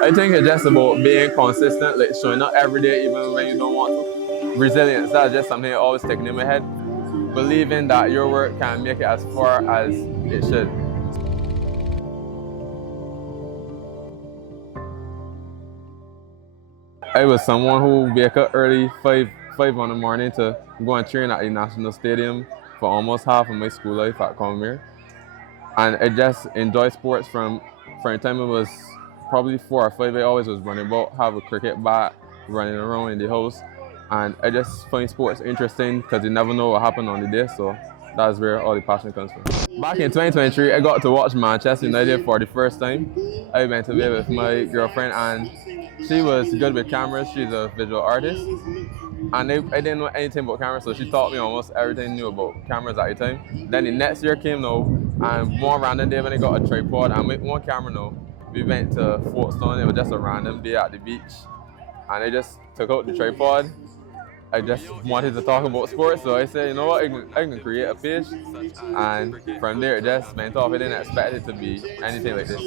I think it's just about being consistent, like showing up every day even when you don't want to. Resilience, that's just something that always sticking in my head. Believing that your work can make it as far as it should. I was someone who wake up early, 5 in the morning to go and train at the National Stadium for almost half of my school life at Commerce. And I just enjoy sports from the time it was probably 4 or 5. I always was running about, have a cricket bat, running around in the house. And I just find sports interesting because you never know what happened on the day. So that's where all the passion comes from. Back in 2023, I got to watch Manchester United for the first time. I went to be with my girlfriend and she was good with cameras. She's a visual artist. And I didn't know anything about cameras, so she taught me almost everything I knew about cameras at the time. Then the next year came now, and one random day when I got a tripod and with one camera now, we went to Folkestone. It was just a random day at the beach. And I just took out the tripod. I just wanted to talk about sports, so I said, you know what, I can create a page. And from there, it just went off. I didn't expect it to be anything like this.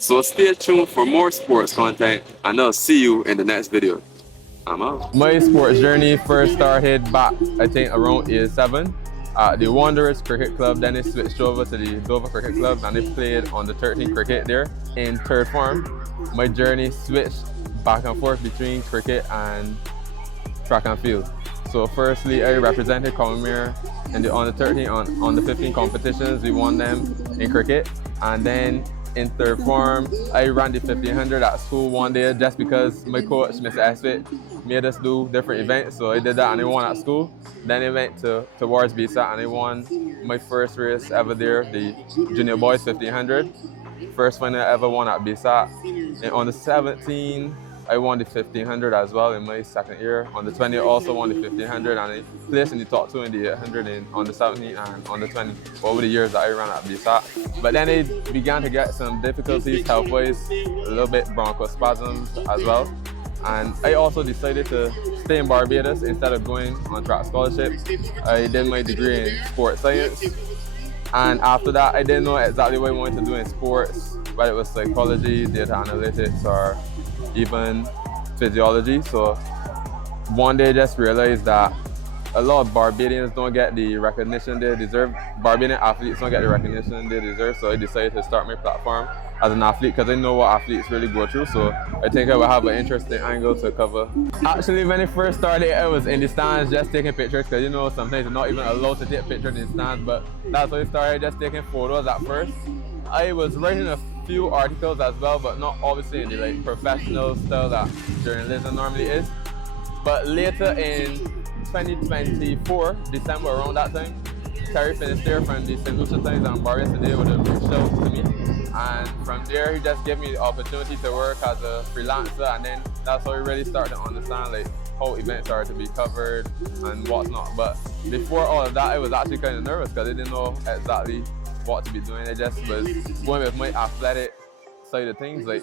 So stay tuned for more sports content, and I'll see you in the next video. I'm out. My sports journey first started back, I think, around age 7 at the Wanderers Cricket Club. Then I switched over to the Dover Cricket Club and I played on the 13 cricket there. In third form, my journey switched back and forth between cricket and track and field. So firstly, I represented Commerce in the under 13 on the 15 competitions. We won them in cricket. And then in third form, I ran the 1500 at school one day just because my coach, Mr. Eswit, made us do different events. So I did that and I won at school. Then I went towards BSAT and I won my first race ever there, the Junior Boys 1500. First final I ever won at BSAT. And on the 17, I won the 1500 as well in my second year. On the 20, I also won the 1500 and I placed in the top 2 in the 800 on the 17 and on the 20 over the years that I ran at BSAT. But then I began to get some difficulties health-wise, a little bit bronchospasms as well. And I also decided to stay in Barbados instead of going on track scholarship. I did my degree in sports science. And after that, I didn't know exactly what I wanted to do in sports, whether it was psychology, data analytics, or even physiology. So one day I just realized that a lot of Barbadians don't get the recognition they deserve. Barbadian athletes don't get the recognition they deserve. So I decided to start my platform as an athlete because I know what athletes really go through. So I think I will have an interesting angle to cover. Actually, when I first started, I was in the stands just taking pictures because, you know, sometimes you're not even allowed to take pictures in the stands. But that's how I started, just taking photos at first. I was writing a few articles as well, but not obviously in the like professional style that journalism normally is. But later in 2024, December around that time, Terry Finisterre from the St. Lucia Times and Barbados Today would have reached out to me. And from there, he just gave me the opportunity to work as a freelancer, and then that's how we really started to understand like how events are to be covered and what's not. But before all of that, I was actually kind of nervous because I didn't know exactly what to be doing. I just was going with my athletic side of things, like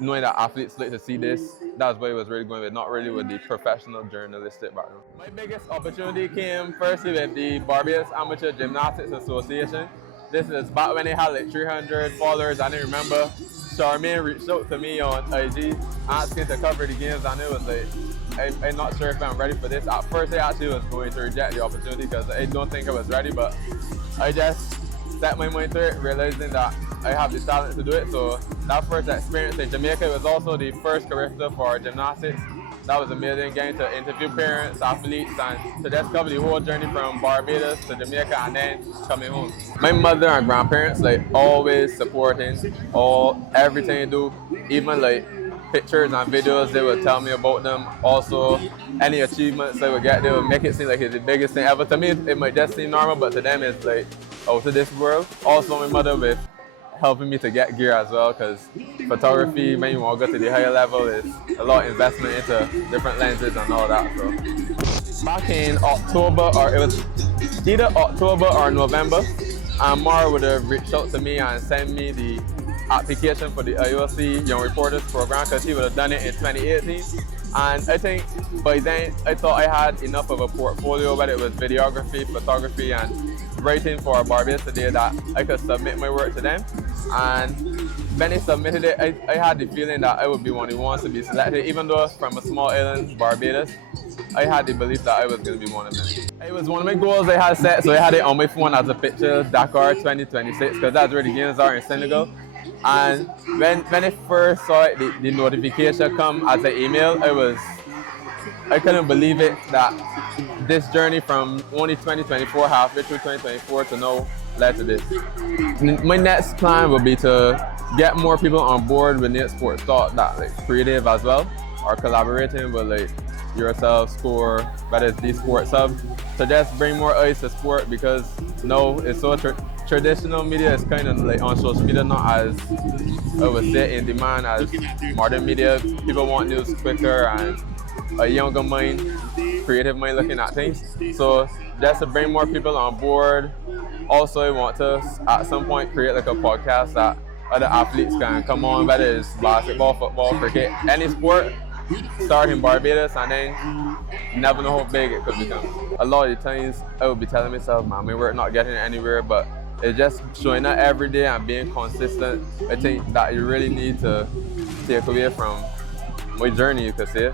knowing that athletes like to see this. That's what I was really going with, not really with the professional journalistic background. My biggest opportunity came firstly with the Barbados Amateur Gymnastics Association. This is back when they had like 300 followers. I didn't remember. Charmaine reached out to me on IG asking to cover the games, and it was like, I'm not sure if I'm ready for this. At first, I actually was going to reject the opportunity because I don't think I was ready, but I just set my mind to it, realizing that I have the talent to do it. So that first experience in Jamaica was also the first career for gymnastics. That was amazing, getting to interview parents, athletes, and to just cover the whole journey from Barbados to Jamaica and then coming home. My mother and grandparents like always supporting everything I do, even like pictures and videos, they would tell me about them. Also, any achievements they would get, they would make it seem like it's the biggest thing ever. To me, it might just seem normal, but to them it's like out of this world. Also, my mother with helping me to get gear as well, because photography, when you want to go to the higher level, is a lot of investment into different lenses and all that. So back in October, or it was either October or November, Mara would have reached out to me and sent me the application for the IOC Young Reporters program, because he would have done it in 2018. And I think by then I thought I had enough of a portfolio, whether it was videography, photography, and writing for Barbados Today, that I could submit my work to them. And when they submitted it, I had the feeling that I would be one of the ones to be selected, even though from a small island, Barbados. I had the belief that I was going to be one of them. It was one of my goals I had set, so I had it on my phone as a picture, Dakar 2026, because that's where the games are in Senegal. And when I first saw it, the notification come as an email, I couldn't believe it that this journey from only 2024, halfway through 2024 to now led to this. My next plan would be to get more people on board with NateSportsTalk that like creative as well, or collaborating with like yourself, Score, whether it's the sports sub, to just bring more eyes to sport, because now it's so traditional media is kind of like on social media not as I would say in demand as modern media. People want news quicker and a younger mind, creative mind looking at things. So just to bring more people on board. Also, I want to at some point create like a podcast that other athletes can come on, whether it's basketball, football, cricket, any sport. Start in Barbados and then never know how big it could become. A lot of the times I would be telling myself, man, we're not getting anywhere, but it's just showing up every day and being consistent. I think that you really need to take away from my journey, you could say.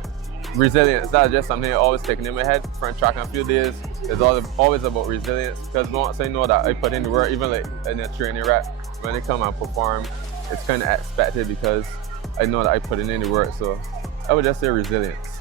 Resilience, that's just something I always taken in my head from track and field days. It's always about resilience, because once I know that I put in the work, even like in a training rep, when I come and perform, it's kind of expected because I know that I put in the work. So I would just say resilience.